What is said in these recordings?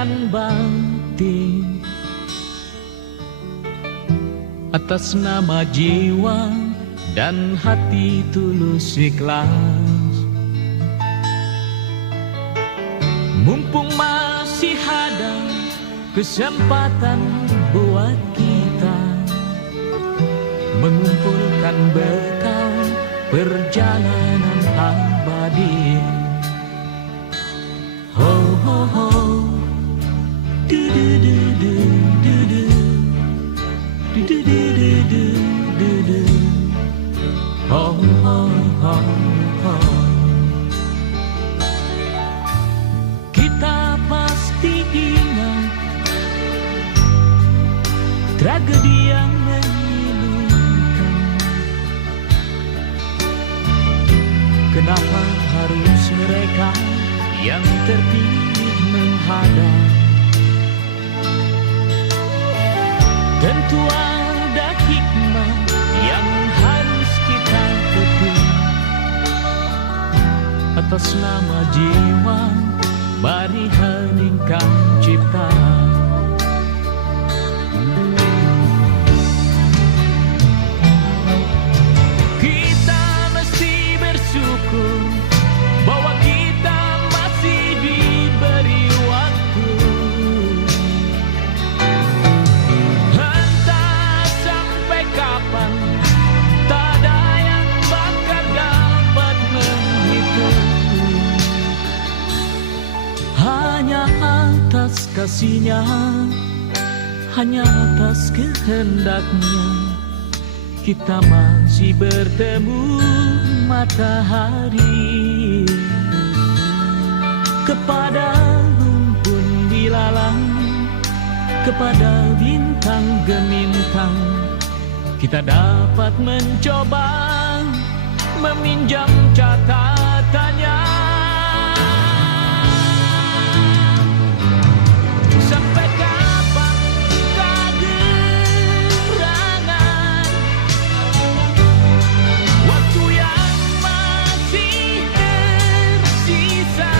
menunjukkan bakti atas nama jiwa dan hati tulus ikhlas. Mumpung masih ada kesempatan buat kita mengumpulkan bekal perjalanan abadi. Ho ho ho, du du du du du du, du du du du du du du, ho ho ho ho. Kita pasti ingat tragedi yang memilukan. Kenapa harus mereka yang terpilih menghadap? Tentu ada hikmah yang harus kita petik. Atas nama jiwa, mari heningkan cipta. Kita mesti bersyukur bahwa kita masih diberi waktu. Entah sampai kapan, tak ada yang bakal dapat menghitung. Hanya atas kasih-Nya, hanya atas kehendak-Nya, kita masih bertemu matahari. Kepada rumpun dilalang, kepada bintang gemintang, kita dapat mencoba meminjam catatannya. Sampai kapan kegerangan waktu yang masih tersisa?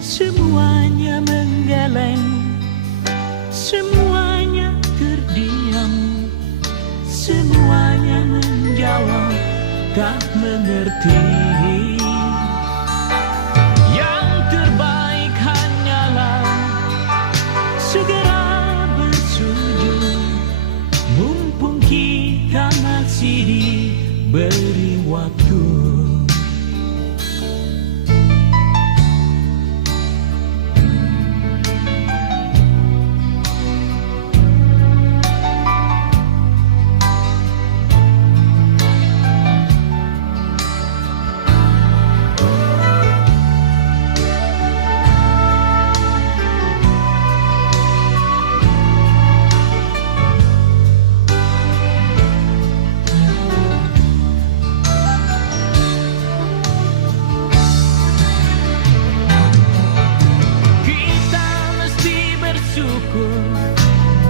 Semuanya menggeleng, semuanya terdiam, semuanya menjawab tak mengerti. Yang terbaik hanyalah segera bersujud, mumpung kita masih diberi waktu.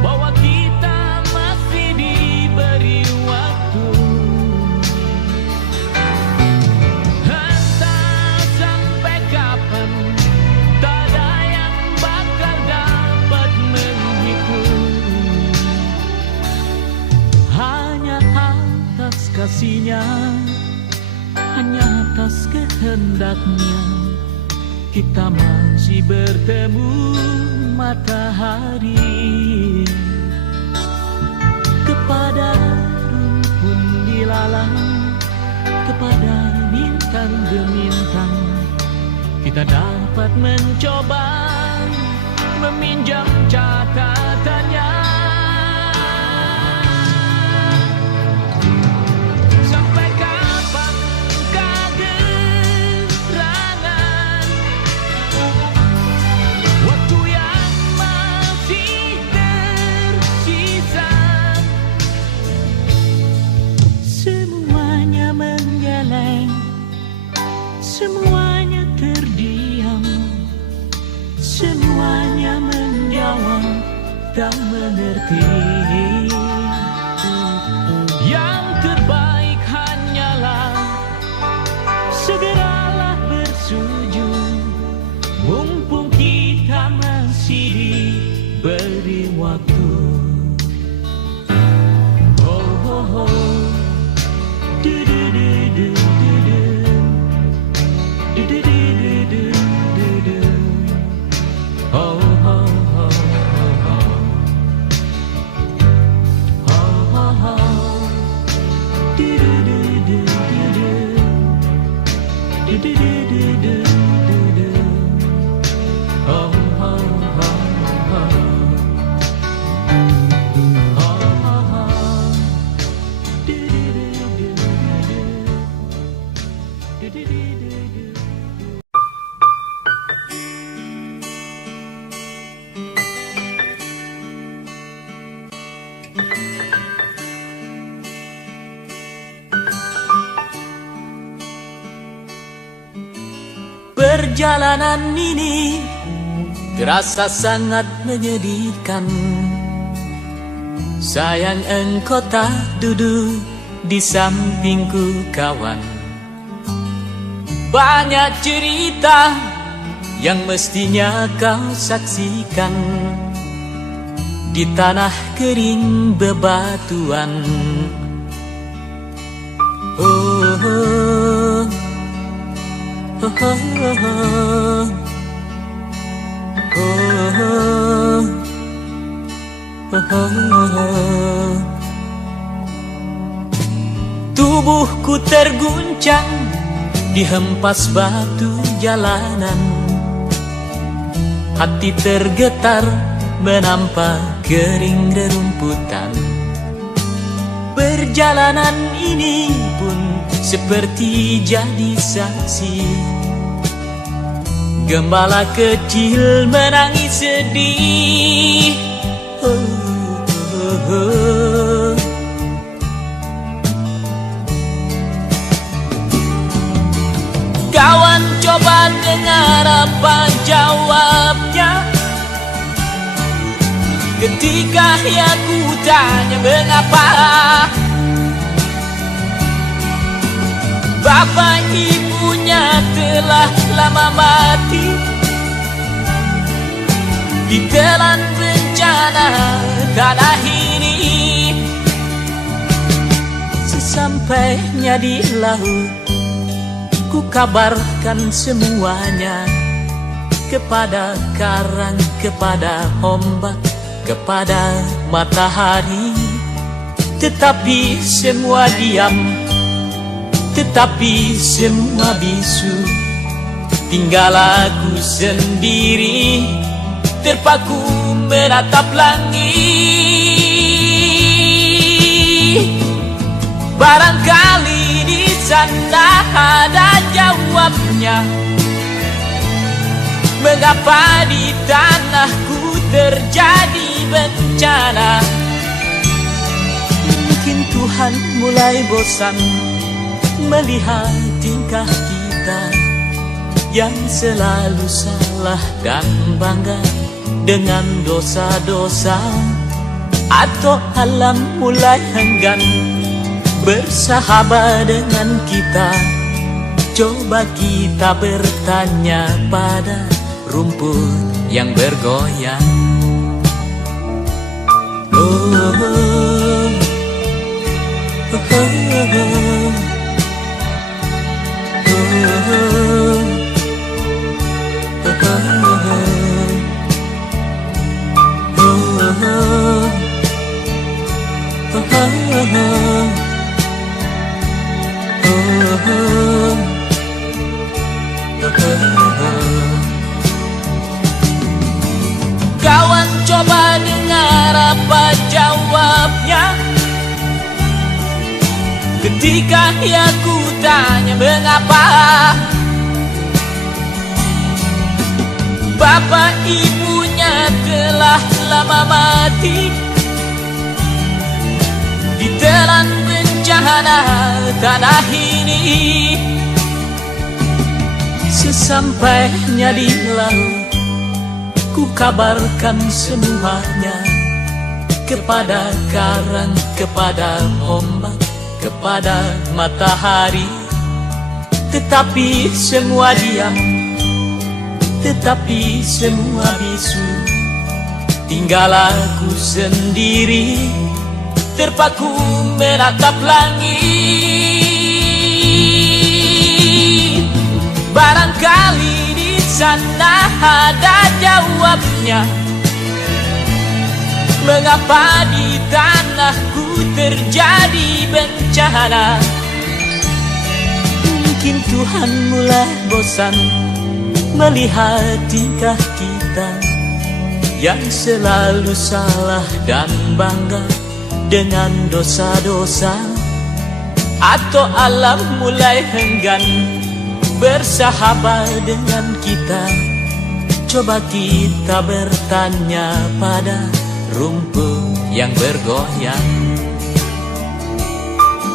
Bahwa kita masih diberi waktu. Entah sampai kapan, tak ada yang bakal dapat menghitung. Hanya atas kasih-Nya, hanya atas kehendak-Nya, kita masih bertemu matahari. Kepada rumpun dilalang, kepada bintang gemintang, kita dapat mencoba meminjam catatannya. Sampai kapan kegerangan waktu yang masih tersisa? Semuanya menggeleng, semuanya terdiam, semuanya menjawab tak mengerti. Yang terbaik hanyalah segeralah bersujud, beri waktu. Oh, oh, oh. Du, du, du, du, du, du. Du, du, du, du, du, du, du. Oh, oh, oh, oh, oh. Oh, oh, oh. Du, du, du, du, du, du. Du, du, du, du, du, du, du. Oh, oh, oh, oh. Perjalanan ini terasa sangat menyedihkan. Sayang engkau tak duduk di sampingku kawan. Banyak cerita yang mestinya kau saksikan di tanah kering bebatuan. Oh, oh, oh, oh, oh. Oh, oh, oh. Tubuhku terguncang dihempas batu jalanan. Hati tergetar menampak kering rerumputan. Perjalanan ini pun seperti jadi saksi. Gembala kecil menangis sedih. Oh, oh, oh. Kawan coba dengar apa jawabnya ketika aku tanya mengapa. Bapak ibunya telah lama mati ditelan bencana tanah ini. Sesampainya di laut, ku kabarkan semuanya kepada karang, kepada ombak, kepada matahari. Tetapi semua diam, tetapi semua bisu. Tinggal aku sendiri terpaku menatap langit. Barangkali di sana ada jawabnya. Mengapa di tanahku terjadi bencana? Mungkin Tuhan mulai bosan melihat tingkah kita yang selalu salah dan bangga dengan dosa-dosa. Atau alam mulai enggan bersahabat dengan kita. Coba kita bertanya pada rumput yang bergoyang. Oh, oh, oh, oh, oh. Kawan coba dengar apa jawabnya ketika aku tanya mengapa. Bapak ibunya telah lama mati ditelan bencana tanah ini. Sesampainya di laut, ku kabarkan semuanya kepada karang, kepada ombak, kepada matahari. Tetapi semua diam, tetapi semua bisu. tinggal aku sendiri terpaku menatap langit. Barangkali di sana ada jawabnya, mengapa di tanahku terjadi bencana. Mungkin Tuhan mulai bosan melihat tingkah kita yang selalu salah dan bangga dengan dosa-dosa, atau alam mulai enggan bersahabat dengan kita. Coba kita bertanya pada rumput yang bergoyang.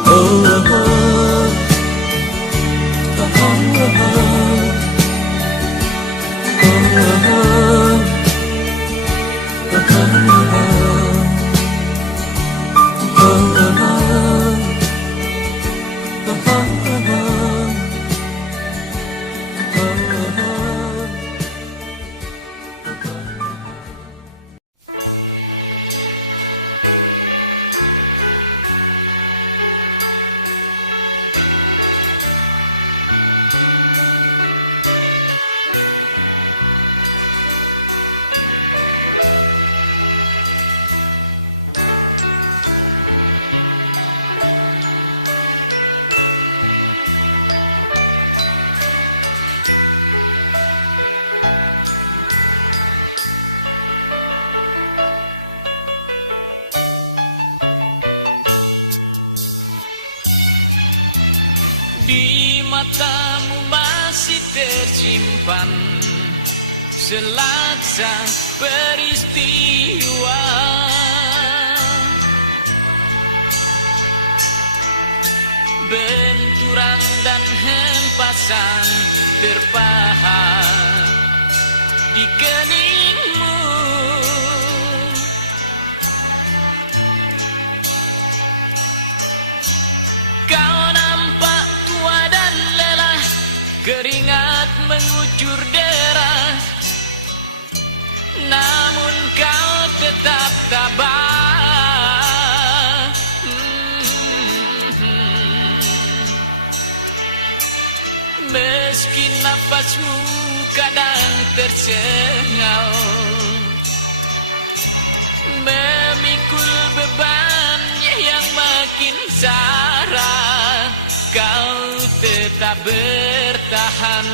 Oh, oh, oh. Oh, oh, oh. Oh, oh. Di matamu masih tersimpan selaksa peristiwa, benturan dan hempasan terpahat di keningmu. Kau nampak tua dan lelah, keringat mengucur deras, namun kau tetap tabah. Meski nafasmu kadang tersengal, memikul bebannya yang makin sara, kau tetap bertahan.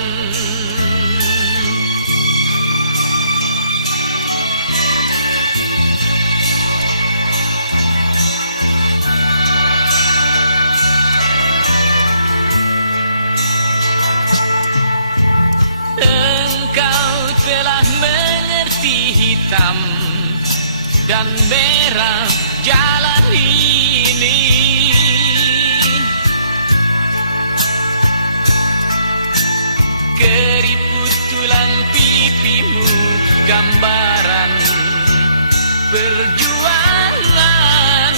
Engkau telah mengerti hitam dan merah jalan ini. Keriput tulang pipimu gambaran perjuangan.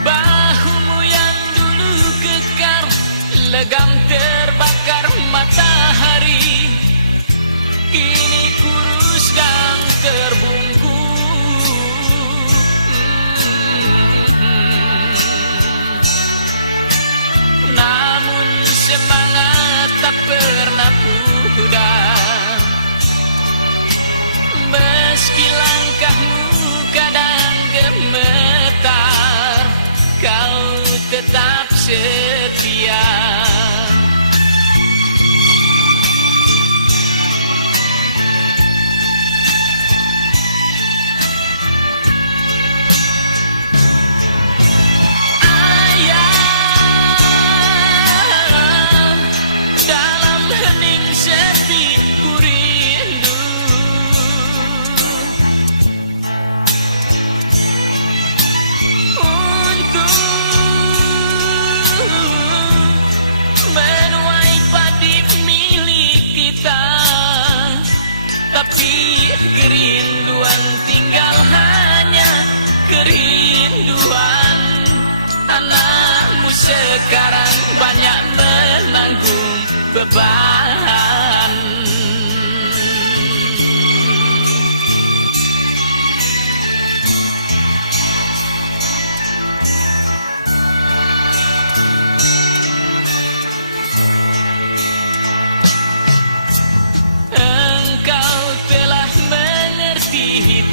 Bahumu yang dulu kekar, legam terbakar matahari, kini kurus dan terbungkus. Namun semangat tak pernah pudar, meski langkahmu kadang gemetar, kau tetap setia. Kerinduan tinggal hanya kerinduan. Anakmu sekarang banyak menanggung beban.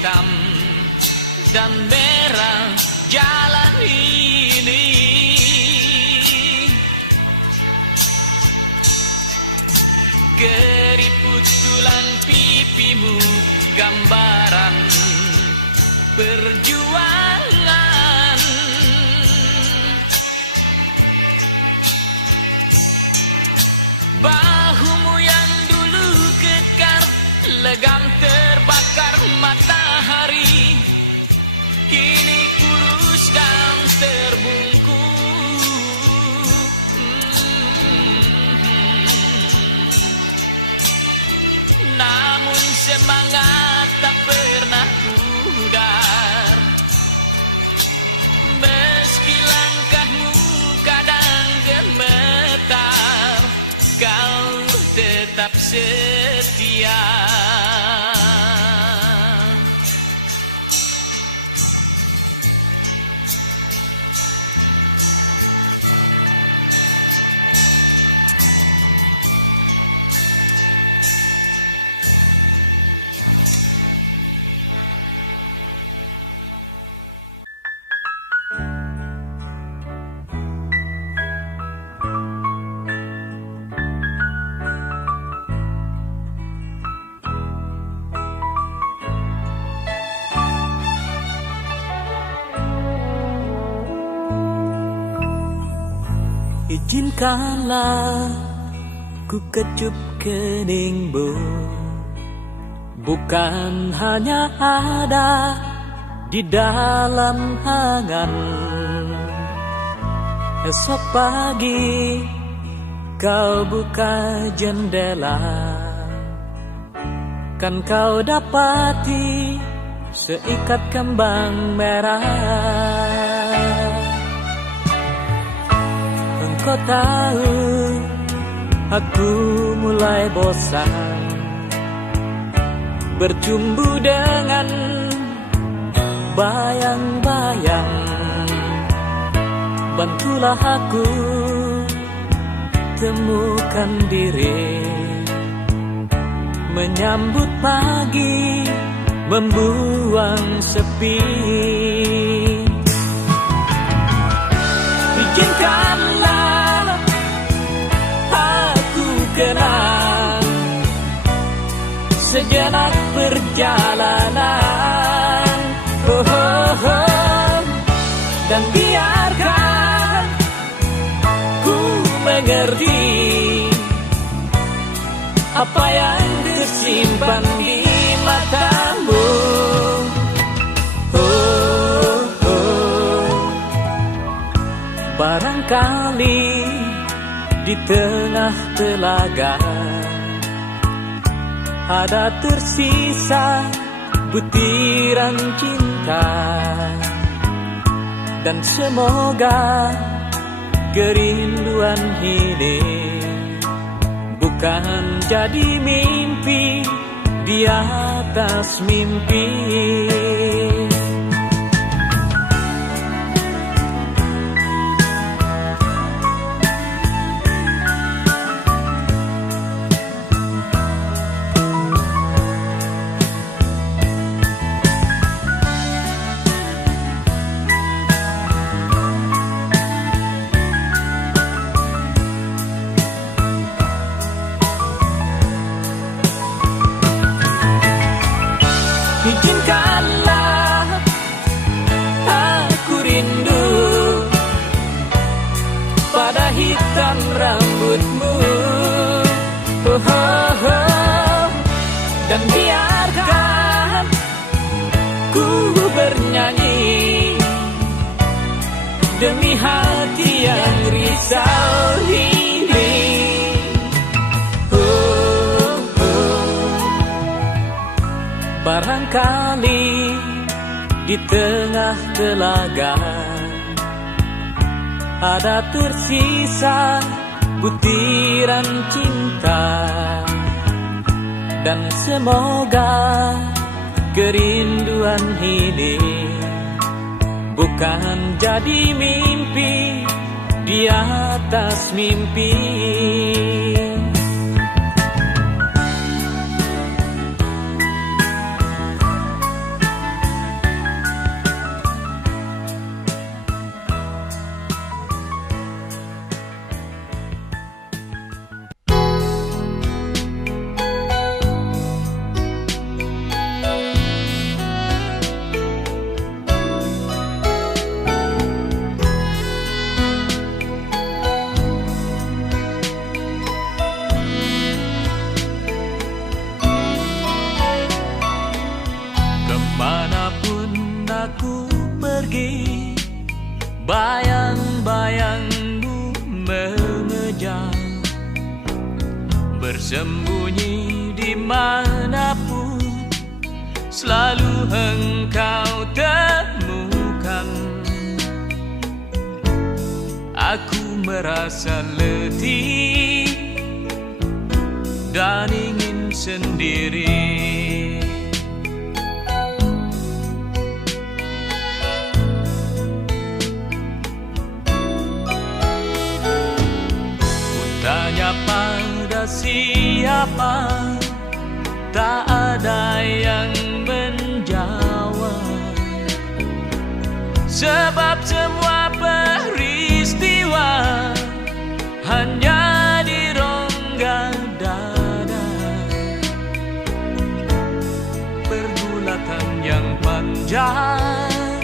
hitam dan merah jalan ini. Keriput tulang pipimu gambaran perjuangan. Bahumu yang dulu kekar, legam terbakar matahari, kini kurus dan terbungkus. Namun semangat tak pernah pudar, meski langkahmu kadang gemetar, kau tetap setia. Izinkanlah ku kecup keningmu, bukan hanya ada di dalam angan. Esok pagi kau buka jendela, kan kau dapati seikat kembang merah. Kau tahu aku mulai bosan bercumbu dengan bayang-bayang. Bantulah aku temukan diri, menyambut pagi, membuang sepi. Izinkanlah aku kenang sejenak perjalanan, dan biarkan ku mengerti apa yang tersimpan di matamu. Barangkali di tengah telaga ada tersisa butiran cinta, dan semoga kerinduan ini bukan jadi mimpi di atas mimpi. Izinkanlah aku rindu pada hitam rambutmu, dan biarkan ku bernyanyi demi hati yang risau ini. Barangkali di tengah telaga ada tersisa butiran cinta, dan semoga kerinduan ini bukan jadi mimpi di atas mimpi. bayang-bayangmu mengejar, bersembunyi dimanapun, selalu engkau temukan. Aku merasa letih dan ingin sendiri. Tanya pada siapa, tak ada yang menjawab. Sebab semua peristiwa hanya di rongga dada, pergulatan yang panjang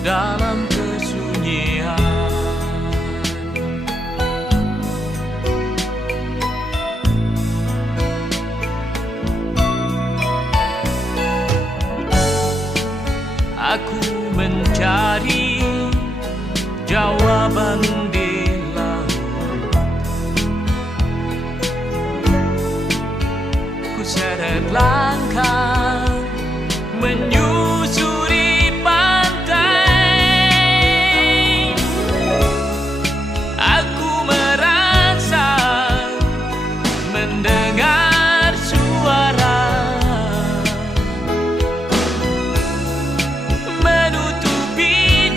dalam kesunyian. Aku mencari jawaban di laut, ku seret langkah menyusuri pantai. Aku merasa mendengar suara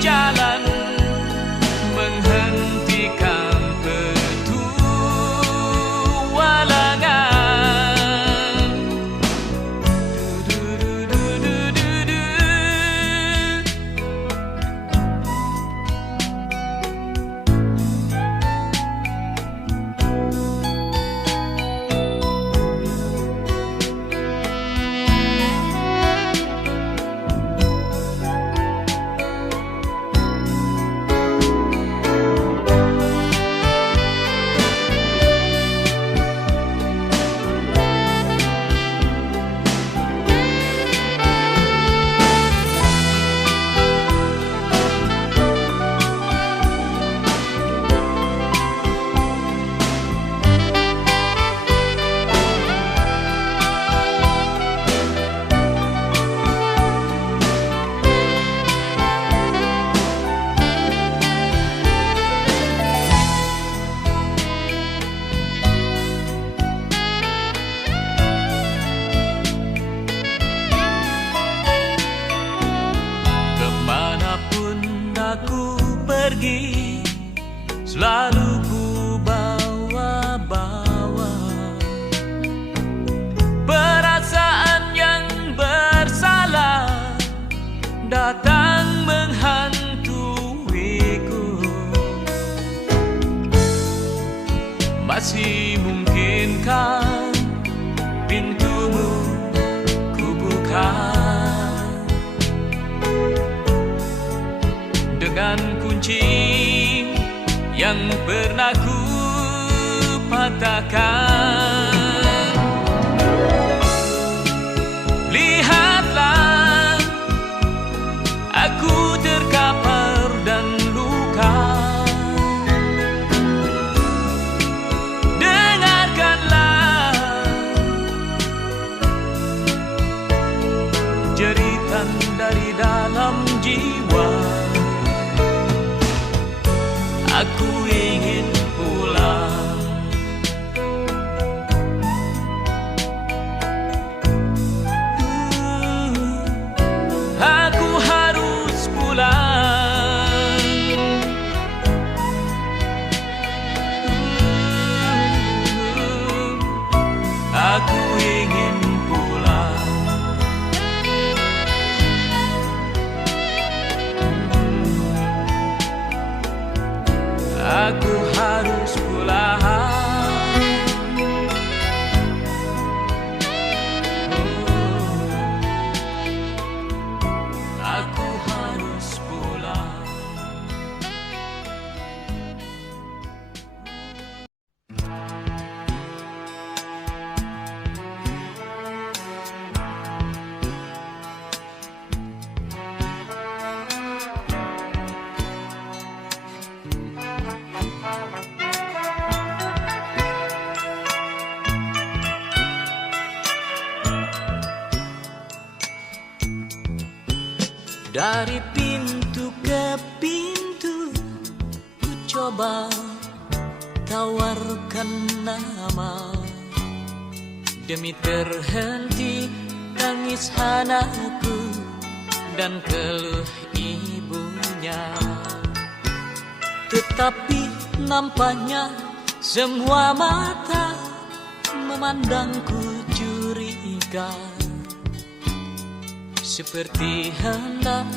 jalan, menghentikan petualangan. Kemanapun aku pergi, selalu ku bawa-bawa perasaan yang bersalah datang menghantuiku. Masih mungkinkah pintumu ku buka dengan kunci yang pernah ku patahkan? Lihatlah, aku terkapar dan luka. Dengarkanlah jeritan dari dalam jiwa. Aku ingin pulang. Aku harus pulang. Aku ingin pulang. Aku harus pulang. Aku harus pulang. Dari pintu ke pintu ku coba tawarkan nama, demi terhenti tangis anakku dan keluh ibunya. Tetapi nampaknya semua mata memandangku curiga, seperti hendak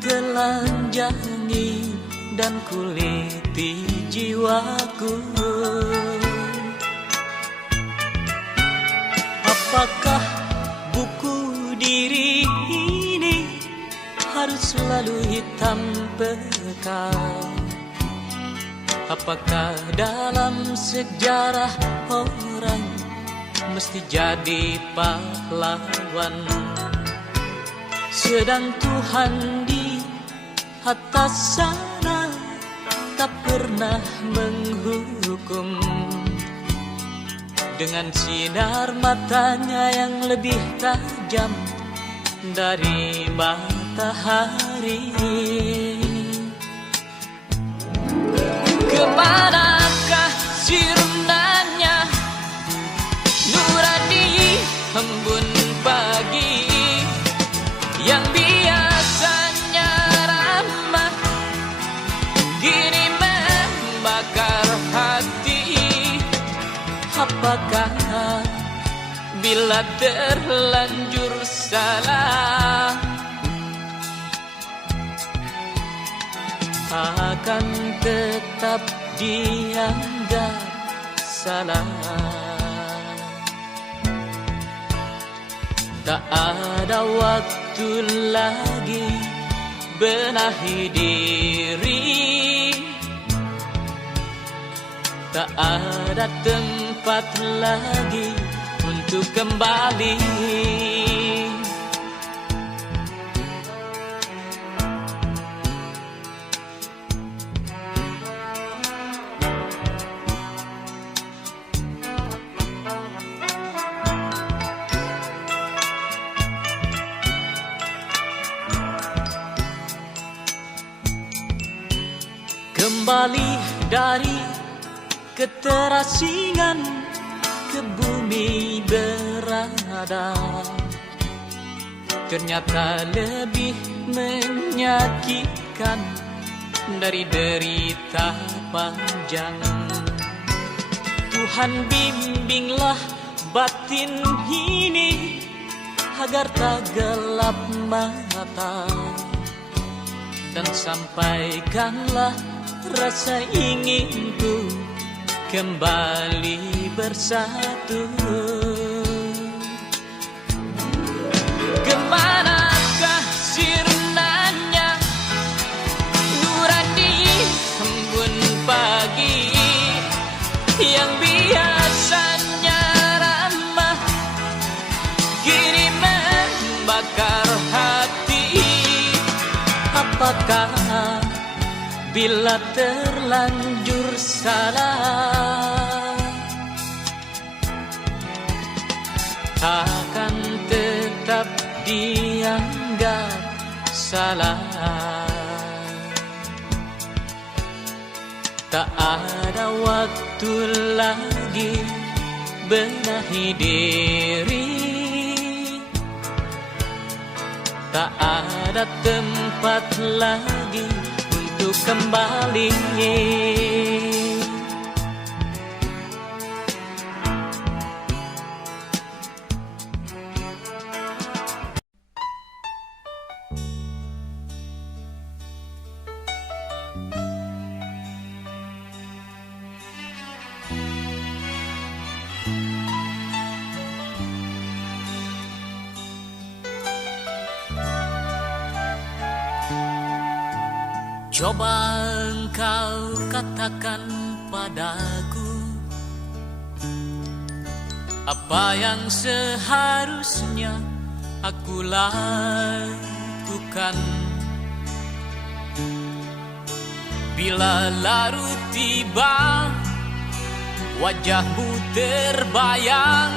telanjangi dan kuliti jiwaku. Apakah buku diri ini harus selalu hitam pekat? Apakah dalam sejarah orang mesti jadi pahlawan, sedang Tuhan di atas sana tak pernah menghukum dengan sinar matanya yang lebih tajam dari matahari. Kemanakah sirnanya nurani embun pagi yang biasanya ramah, kini membakar hati? Apakah bila terlanjur salah akan tetap dianggap salah? Tak ada waktu lagi benahi diri, tak ada tempat lagi untuk kembali. Kembali dari keterasingan ke bumi berada, ternyata lebih menyakitkan dari derita panjang. Tuhan bimbinglah batin ini agar tak gelap mata, dan sampaikanlah rasa inginku kembali bersatu. Kemanakah sirnanya nurani embun pagi yang biasanya ramah, kini membakar hati? Apakah bila terlanjur salah akan tetap dianggap salah? Tak ada waktu lagi benahi diri, tak ada tempat lagi untuk kembali. Coba engkau katakan padaku apa yang seharusnya aku lakukan bila larut tiba wajahmu terbayang.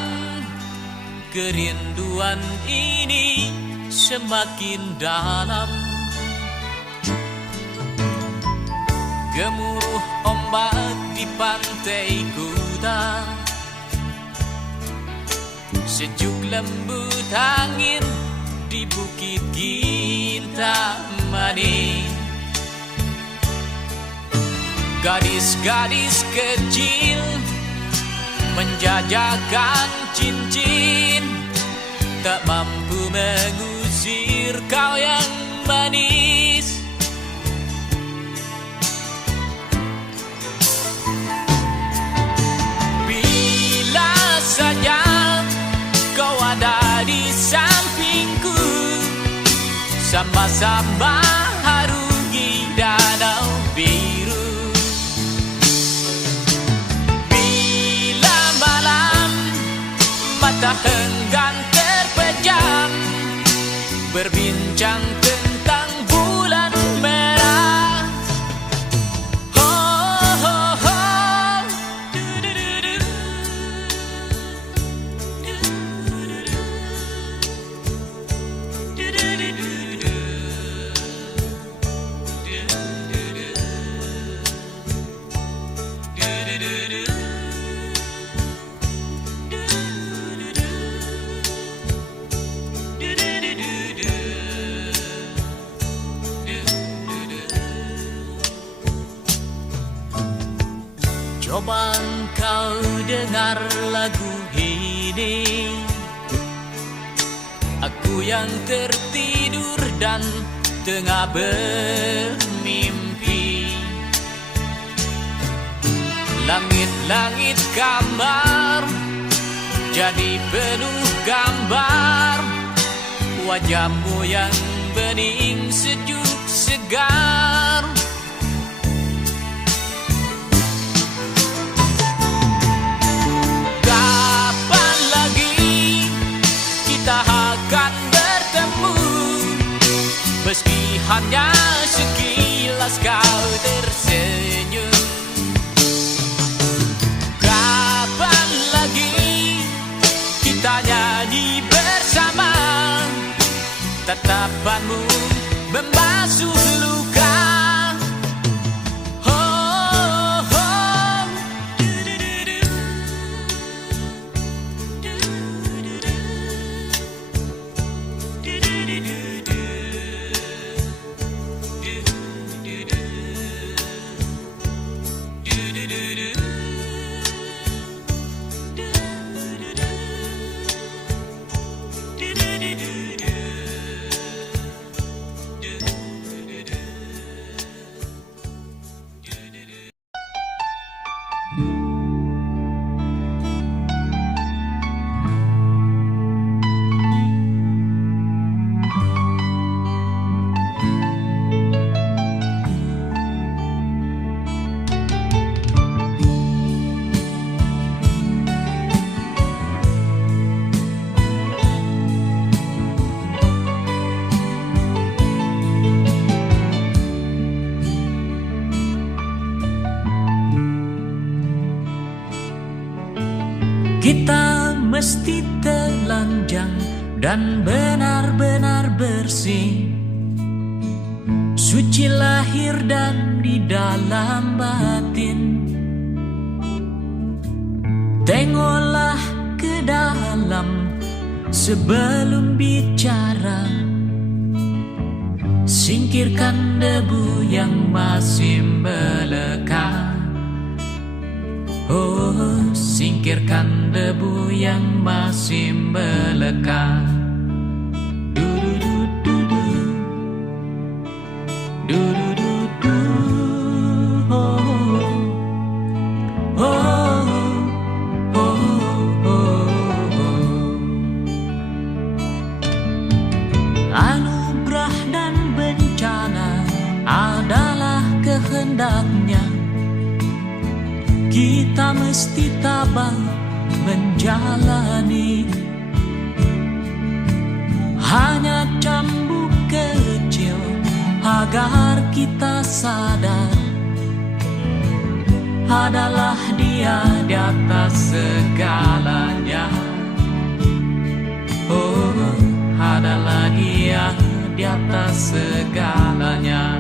Kerinduan ini semakin dalam, gemuruh ombak di pantai Kuta, sejuk lembut angin di bukit Kintamani. Gadis-gadis kecil menjajakan cincin, tak mampu mengusir kau yang manis. Bila saja kau ada di sampingku, sama-sama harungi danau biru. Bila malam mata enggan terpejam, berbincang tentang bulan merah. Oh, oh, oh. Coba kau dengar lagu ini, aku yang tertidur dan tengah bermimpi. Langit-langit kamar jadi penuh gambar wajahmu yang bening sejuk segar. Kapan lagi kita akan bertemu, meski hanya sekilas kau tersenyum. Kapan lagi kita nyanyi bersama, tatapanmu membasuh luka. Oh, oh. Kita mesti telanjang dan benar-benar bersih, suci lahir dan di dalam batin. Tengoklah ke dalam sebelum bicara, singkirkan debu yang masih melekat. Oh, singkirkan debu yang masih melekat. Du-du-du-du-du. Du-du-du-du. Oh, oh, oh, oh, oh. Anugerah dan bencana adalah kehendaknya. Kita mesti tabah menjalani. Hanya cambuk kecil agar kita sadar, adalah Dia di atas segalanya. Oh, adalah Dia di atas segalanya.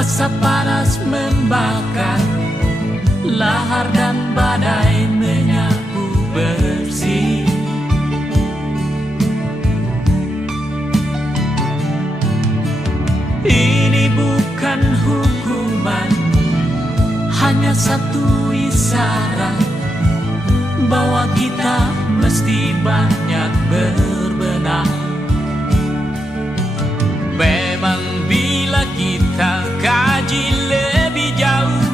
Asap panas membakar, lahar dan badai menyapu bersih. Ini bukan hukuman, hanya satu isyarat bahwa kita mesti banyak berbenah. Memang bila kita kaji lebih jauh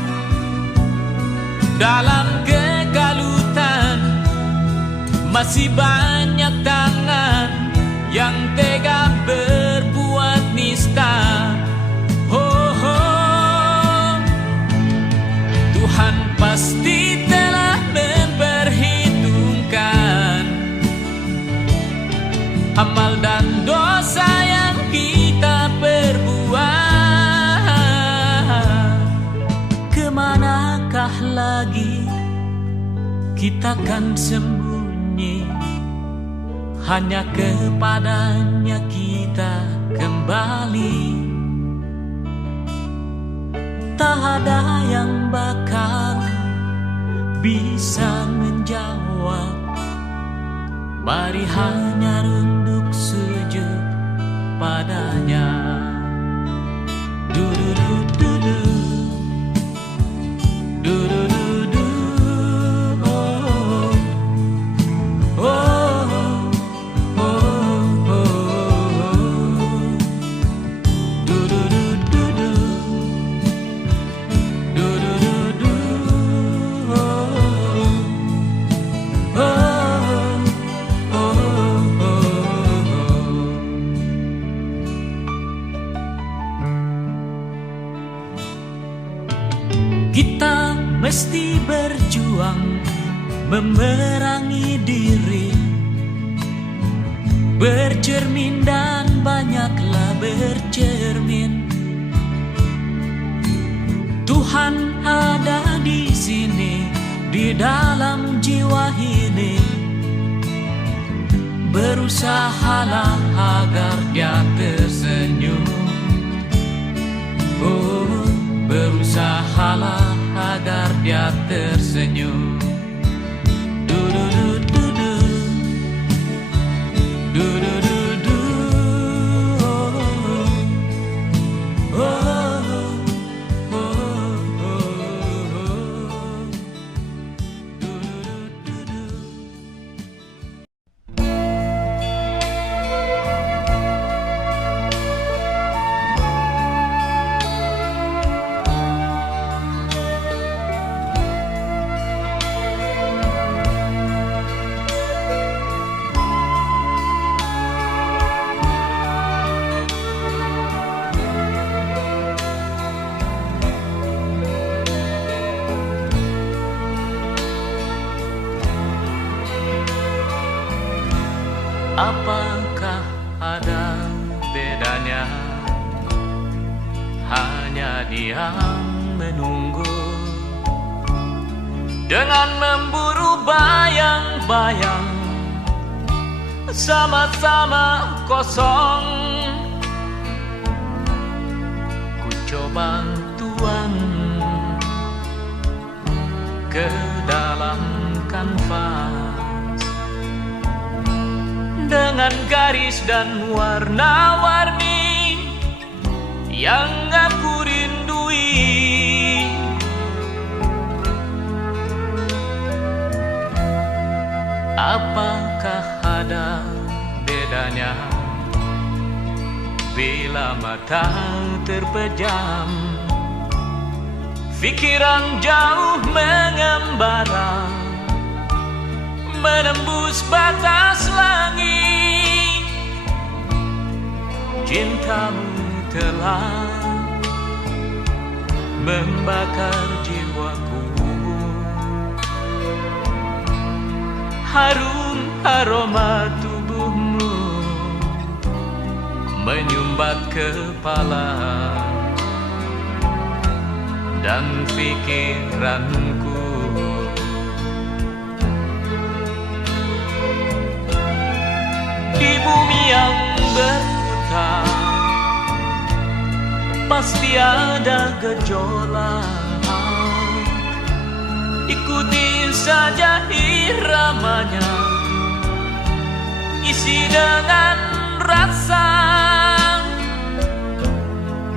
dalam kekalutan, masih banyak tangan yang tega berbuat nista. Oh, oh. Tuhan pasti telah memperhitungkan amal dan dosa yang kita perbuat. Kemanakah lagi kita kan sembunyi? Hanya kepadanya kita kembali. Tak ada yang bakal bisa menjawab. Mari hanya runduk sujud padanya. Du-du-du-du-du, du-du-du-du, oh, oh, oh, oh, oh. Du-du-du-du-du, du-du-du-du, oh, oh. Kita mesti berjuang memerangi diri, bercermin dan banyaklah bercermin. Tuhan ada di sini, di dalam jiwa ini. Berusahalah agar dia tersenyum. Oh, berusahalah agar dia tersenyum. Du-du-du-du-du, du-du-du-du, oh, oh, oh, oh, oh. Du-du-du-du-du. Apakah ada bedanya? Hanya diam menunggu dengan memburu bayang-bayang, sama-sama kosong. Ku coba tuang ke dalam kanvas dengan garis dan warna-warni yang aku rindui. Apakah ada bedanya bila mata terpejam, pikiran jauh mengembara, menembus batas langit. Cintamu telah membakar jiwaku. Harum aroma tubuhmu menyumbat kepala dan pikiranku. Di bumi yang berputar, pasti ada gejolak. Ikuti saja iramanya, isi dengan rasa.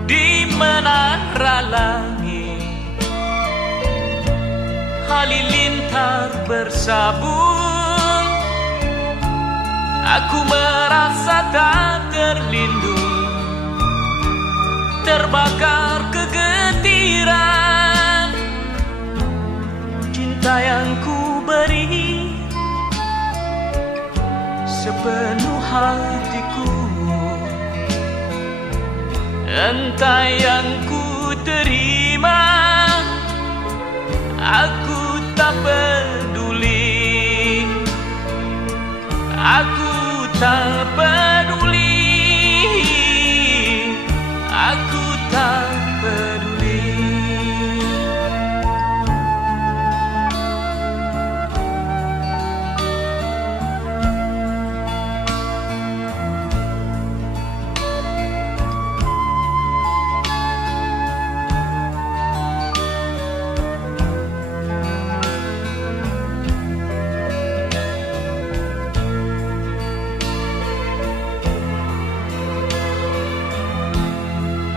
Di menara langit halilintar bersabung, aku merasa tak terlindung, terbakar kegetiran. Cinta yang ku beri sepenuh hatiku, entah yang ku terima, aku tak peduli, aku tak peduli, aku tak peduli.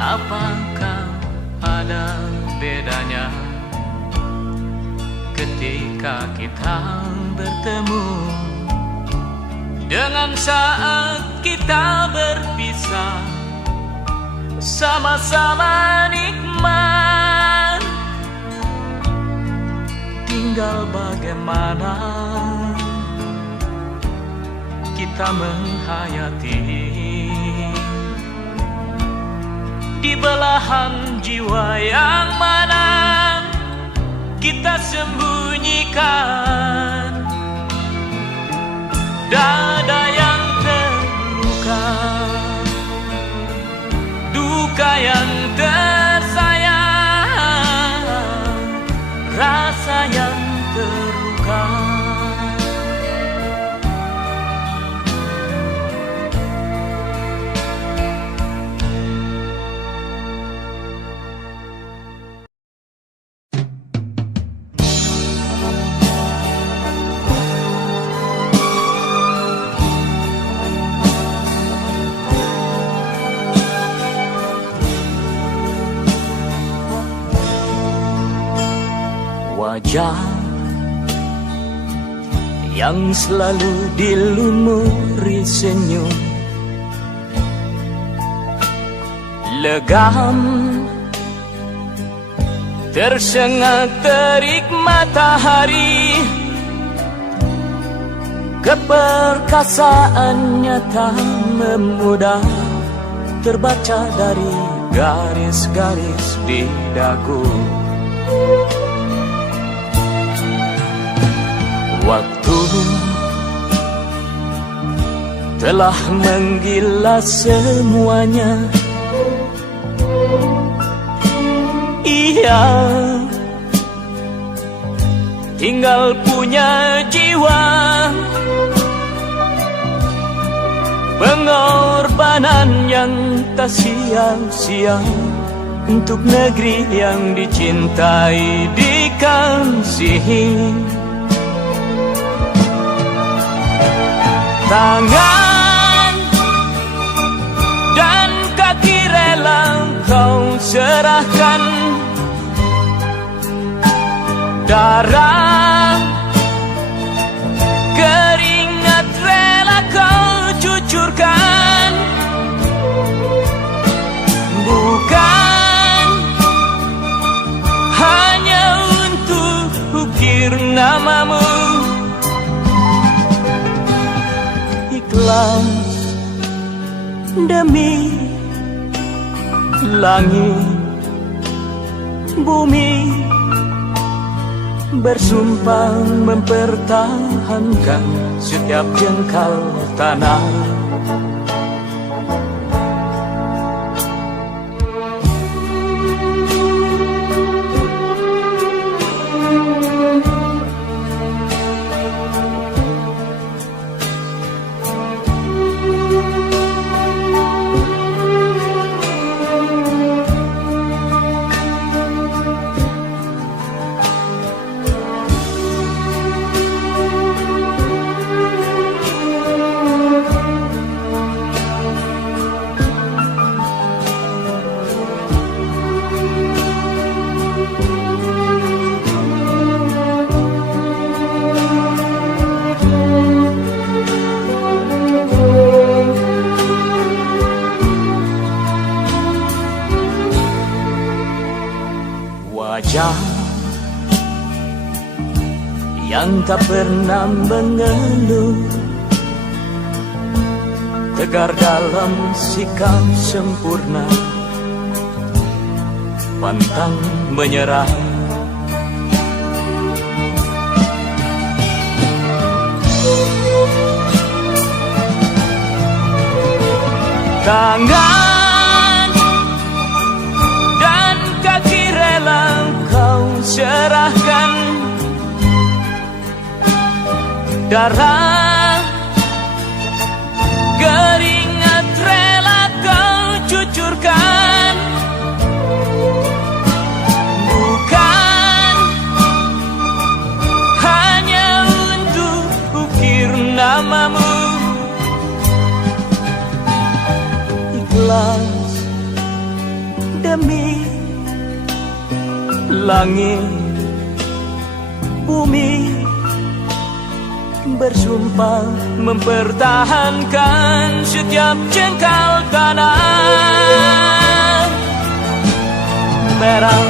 Apakah ada bedanya ketika kita bertemu dengan saat kita berpisah? Sama-sama nikmat, tinggal bagaimana kita menghayati di belahan jiwa yang mana kita sembunyikan. Dada yang terluka, duka yang tersayang, rasa yang terluka. Wajah yang selalu dilumuri senyum, legam tersengat terik matahari, keperkasaannya tak memudah terbaca dari garis-garis di dagu. Waktu telah menggilas semuanya. Ia tinggal punya jiwa, pengorbanan yang tak sia-sia untuk negeri yang dicintai, dikasihi. Tangan dan kaki rela kau serahkan, darah keringat rela kau cucurkan, bukan hanya untuk ukir namamu. Ikhlas demi langit bumi, bersumpah mempertahankan setiap jengkal tanah. wajah yang tak pernah mengeluh, tegar dalam sikap sempurna, pantang menyerah. Tangan dan kaki rela kau serahkan, darah keringat rela kau cucurkan, bukan hanya untuk ukir namamu. Ikhlas demi langit bumi, bersumpah mempertahankan setiap jengkal tanah. Merah